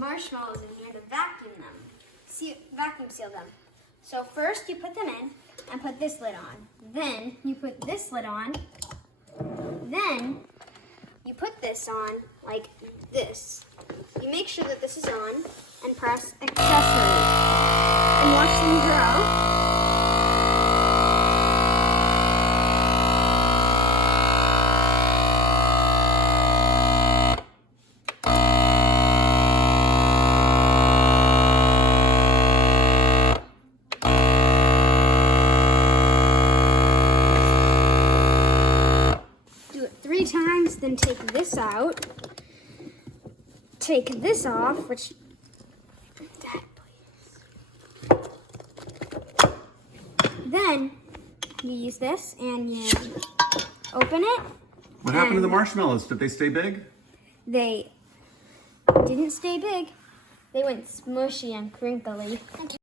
marshmallows in here to vacuum them. Vacuum seal them. So first you put them in and put this lid on. Then you put this lid on. Then you put this on like this. You make sure that this is on and press accessories and watch them grow. Do it 3 times, then take this out. Take this off, which, Dad, please. Then you use this and you open it. What happened to the marshmallows? Did they stay big? They didn't stay big. They went smushy and crinkly.